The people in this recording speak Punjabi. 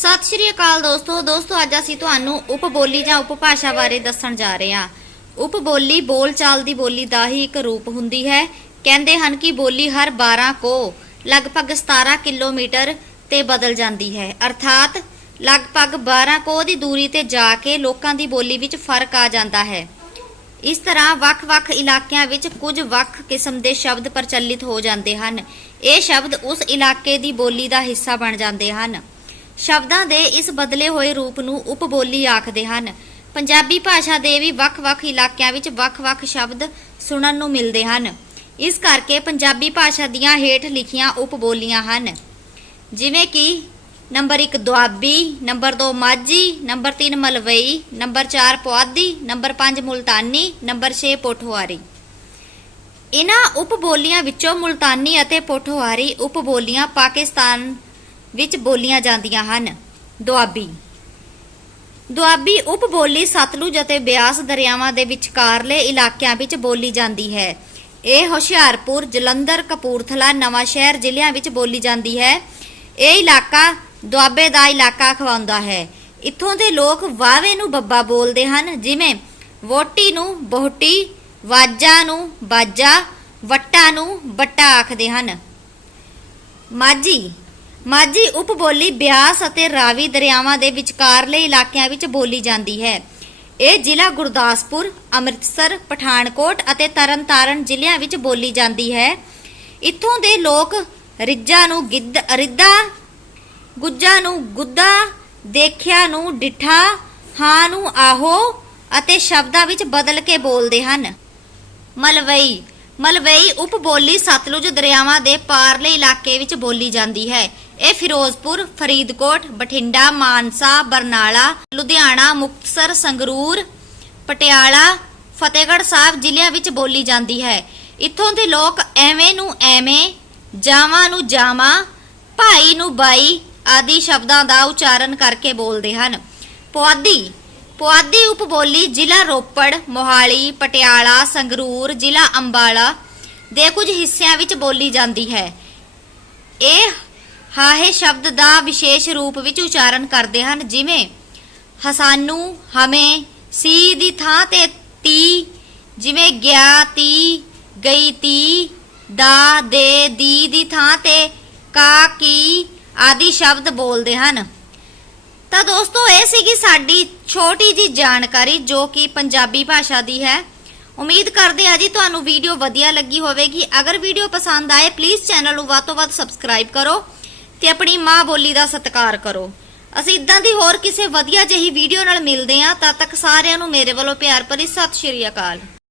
ਸਤਿ ਸ਼੍ਰੀ ਅਕਾਲ ਦੋਸਤੋ। ਦੋਸਤੋ, ਅੱਜ ਅਸੀਂ ਤੁਹਾਨੂੰ ਉਪਬੋਲੀ ਜਾਂ ਉਪਭਾਸ਼ਾ ਬਾਰੇ ਦੱਸਣ ਜਾ ਰਹੇ ਹਾਂ। ਉਪਬੋਲੀ ਬੋਲਚਾਲ ਦੀ ਬੋਲੀ ਦਾ ਹੀ ਇੱਕ ਰੂਪ ਹੁੰਦੀ ਹੈ। ਕਹਿੰਦੇ ਹਨ ਕਿ ਬੋਲੀ ਹਰ 12 ਕੋ ਲਗਭਗ 17 ਕਿਲੋਮੀਟਰ ਤੇ ਬਦਲ ਜਾਂਦੀ ਹੈ। ਅਰਥਾਤ ਲਗਭਗ 12 ਕੋ ਦੀ ਦੂਰੀ ਤੇ ਜਾ ਕੇ ਲੋਕਾਂ ਦੀ ਬੋਲੀ ਵਿੱਚ ਫ਼ਰਕ ਆ ਜਾਂਦਾ ਹੈ। ਇਸ ਤਰ੍ਹਾਂ ਵੱਖ-ਵੱਖ ਇਲਾਕਿਆਂ ਵਿੱਚ ਕੁਝ ਵੱਖ ਕਿਸਮ ਦੇ ਸ਼ਬਦ ਪ੍ਰਚਲਿਤ ਹੋ ਜਾਂਦੇ ਹਨ। ਇਹ ਸ਼ਬਦ ਉਸ ਇਲਾਕੇ ਦੀ ਬੋਲੀ ਦਾ ਹਿੱਸਾ ਬਣ ਜਾਂਦੇ ਹਨ। ਸ਼ਬਦਾਂ ਦੇ ਇਸ ਬਦਲੇ ਹੋਏ ਰੂਪ ਨੂੰ ਉਪਬੋਲੀ ਆਖਦੇ ਹਨ। ਪੰਜਾਬੀ ਭਾਸ਼ਾ ਦੇ ਵੀ ਵੱਖ-ਵੱਖ ਇਲਾਕਿਆਂ ਵਿੱਚ ਵੱਖ-ਵੱਖ ਸ਼ਬਦ ਸੁਣਨ ਨੂੰ ਮਿਲਦੇ ਹਨ। ਇਸ ਕਰਕੇ ਪੰਜਾਬੀ ਭਾਸ਼ਾ ਦੀਆਂ ਹੇਠ ਲਿਖੀਆਂ ਉਪਬੋਲੀਆਂ ਹਨ। ਜਿਵੇਂ ਕਿ number 1 Doabi, number 2 Majhi, number 3 Malwai, number 4 Puadhi, number 5 Multani, number 6 Pothohari. ਇਹਨਾਂ ਉਪਬੋਲੀਆਂ ਵਿੱਚੋਂ ਮੁਲਤਾਨੀ ਅਤੇ ਪੋਠੋਹਾਰੀ ਉਪਬੋਲੀਆਂ ਪਾਕਿਸਤਾਨ ਵਿੱਚ ਬੋਲੀਆਂ ਜਾਂਦੀਆਂ ਹਨ। ਦੁਆਬੀ। ਦੁਆਬੀ ਉਪ ਬੋਲੀ ਸਤਲੁਜ ਅਤੇ ਬਿਆਸ ਦਰਿਆਵਾਂ ਦੇ ਵਿਚਕਾਰਲੇ ਇਲਾਕਿਆਂ ਵਿੱਚ ਬੋਲੀ ਜਾਂਦੀ ਹੈ। ਇਹ ਹੁਸ਼ਿਆਰਪੁਰ, ਜਲੰਧਰ, ਕਪੂਰਥਲਾ, ਨਵਾਂਸ਼ਹਿਰ ਜ਼ਿਲ੍ਹਿਆਂ ਵਿੱਚ ਬੋਲੀ ਜਾਂਦੀ ਹੈ। ਇਹ ਇਲਾਕਾ ਦੁਆਬੇ ਦਾ ਇਲਾਕਾ ਖਵਾਉਂਦਾ ਹੈ। ਇੱਥੋਂ ਦੇ ਲੋਕ ਵਾਵੇ ਨੂੰ ਬੱਬਾ ਬੋਲਦੇ ਹਨ, ਜਿਵੇਂ ਵੋਟੀ ਨੂੰ ਬਹੁਟੀ, ਵਾਜਾ ਨੂੰ ਬਾਜਾ, ਵੱਟਾ ਨੂੰ ਬੱਟਾ ਆਖਦੇ ਹਨ। ਮਾਝੀ। ਮਾਝੀ ਉਪਬੋਲੀ ਬਿਆਸ ਅਤੇ ਰਾਵੀ ਦਰਿਆਵਾਂ ਦੇ ਵਿਚਕਾਰਲੇ ਇਲਾਕਿਆਂ ਵਿੱਚ ਬੋਲੀ ਜਾਂਦੀ ਹੈ। ਇਹ ਜ਼ਿਲ੍ਹਾ ਗੁਰਦਾਸਪੁਰ, ਅੰਮ੍ਰਿਤਸਰ, ਪਠਾਨਕੋਟ ਅਤੇ ਤਰਨਤਾਰਨ ਜ਼ਿਲ੍ਹਿਆਂ ਵਿੱਚ ਬੋਲੀ ਜਾਂਦੀ ਹੈ। ਇੱਥੋਂ ਦੇ ਲੋਕ ਰਿੱਜਾ ਨੂੰ ਗਿੱਧ, ਰਿੱਧਾ ਗੁੱਜਾ ਨੂੰ ਗੁੱਦਾ ਦੇਖਿਆ ਨੂੰ ਡਿਠਾ, ਹਾਂ ਨੂੰ ਆਹੋ ਅਤੇ ਸ਼ਬਦਾਂ ਵਿੱਚ ਬਦਲ ਕੇ ਬੋਲਦੇ ਹਨ। ਮਲਵਈ ਮਲਵਈ ਉਪਬੋਲੀ ਸਤਲੁਜ ਦਰਿਆਵਾਂ ਦੇ ਪਾਰਲੇ ਇਲਾਕੇ ਵਿੱਚ ਬੋਲੀ ਜਾਂਦੀ ਹੈ। ਇਹ ਫਿਰੋਜ਼ਪੁਰ, ਫਰੀਦਕੋਟ, ਬਠਿੰਡਾ, ਮਾਨਸਾ, ਬਰਨਾਲਾ, ਲੁਧਿਆਣਾ, ਮੁਕਤਸਰ, ਸੰਗਰੂਰ, ਪਟਿਆਲਾ, ਫਤਿਹਗੜ੍ਹ ਸਾਹਿਬ ਜ਼ਿਲ੍ਹਿਆਂ ਵਿੱਚ ਬੋਲੀ ਜਾਂਦੀ ਹੈ। ਇੱਥੋਂ ਦੇ ਲੋਕ ਐਵੇਂ ਨੂੰ ਐਵੇਂ, ਜਾਵਾਂ ਨੂੰ ਜਾਵਾਂ, ਭਾਈ ਨੂੰ ਬਾਈ ਆਦਿ ਸ਼ਬਦਾਂ ਦਾ ਉਚਾਰਨ ਕਰਕੇ ਬੋਲਦੇ ਹਨ। ਪੁਆਧੀ ਪੁਆਧੀ ਉਪਬੋਲੀ ਜ਼ਿਲ੍ਹਾ ਰੋਪੜ, ਮੋਹਾਲੀ, ਪਟਿਆਲਾ, ਸੰਗਰੂਰ, ਜ਼ਿਲ੍ਹਾ ਅੰਬਾਲਾ ਦੇ ਕੁਝ ਹਿੱਸਿਆਂ ਵਿੱਚ ਬੋਲੀ ਜਾਂਦੀ ਹੈ। ਇਹ ਹਾਹੇ ਸ਼ਬਦ ਦਾ ਵਿਸ਼ੇਸ਼ ਰੂਪ ਵਿੱਚ ਉਚਾਰਨ ਕਰਦੇ ਹਨ, ਜਿਵੇਂ ਹਸਾਨੂ, ਹਮੇ, ਸੀ ਦੀ ਥਾਂ ਤੇ ਤੀ, ਜਿਵੇਂ ਗਿਆ ਤੀ, ਗਈ ਤੀ, ਦਾ, ਦੇ, ਦੀ ਦੀ ਥਾਂ ਤੇ ਕਾ, ਕੀ ਆਦਿ ਸ਼ਬਦ ਬੋਲਦੇ ਹਨ। ਤਾਂ ਦੋਸਤੋ, ਇਹ ਸੀਗੀ ਸਾਡੀ ਛੋਟੀ ਜੀ ਜਾਣਕਾਰੀ ਜੋ ਕਿ ਪੰਜਾਬੀ ਭਾਸ਼ਾ ਦੀ ਹੈ। ਉਮੀਦ ਕਰਦੇ ਹਾਂ ਜੀ ਤੁਹਾਨੂੰ ਵੀਡੀਓ ਵਧੀਆ ਲੱਗੀ ਹੋਵੇਗੀ। ਅਗਰ ਵੀਡੀਓ ਪਸੰਦ ਆਏ ਪਲੀਜ਼ ਚੈਨਲ ਨੂੰ ਵੱਧ ਤੋਂ ਵੱਧ ਸਬਸਕ੍ਰਾਈਬ ਕਰੋ ਤੇ ਆਪਣੀ ਮਾਂ ਬੋਲੀ ਦਾ ਸਤਿਕਾਰ ਕਰੋ। ਅਸੀਂ ਇਦਾਂ ਦੀ ਹੋਰ ਕਿਸੇ ਵਧੀਆ ਜਿਹੀ ਵੀਡੀਓ ਨਾਲ ਮਿਲਦੇ ਹਾਂ। ਤਦ ਤੱਕ ਸਾਰਿਆਂ ਨੂੰ ਮੇਰੇ ਵੱਲੋਂ ਪਿਆਰ ਭਰੀ ਸਤਿ ਸ਼੍ਰੀ ਅਕਾਲ।